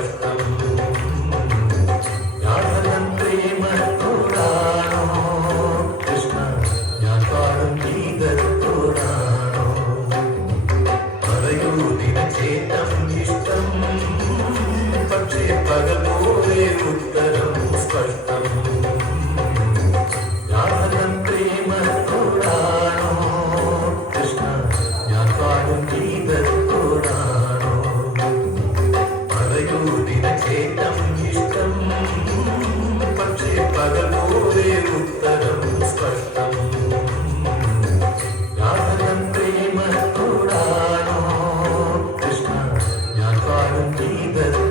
സ്പഷ്ടം. യാതൊരം പ്രേമത്തോടാണോ കൃഷ്ണ ഞാൻ പാടും ഗീതത്തോടാണോ? പറയൂ ദിനചേതം ഇഷ്ടം, പക്ഷേ പകൽ പോലെ ഉത്തരം സ്പഷ്ടം. യാതൊരം പ്രേമത്തോടാണോ കൃഷ്ണ ഞാൻ പാടും ഗീതത്തോടാണോ? പറയൂ ദിനചേതം ഇഷ്ടം, പക്ഷേ പകൽ പോലെ ഉത്തരം സ്പഷ്ടം. യാതൊരം പ്രേമത്തോടാണോ കൃഷ്ണ ഞാൻ പാടും ഗീതത്തോടാണോ?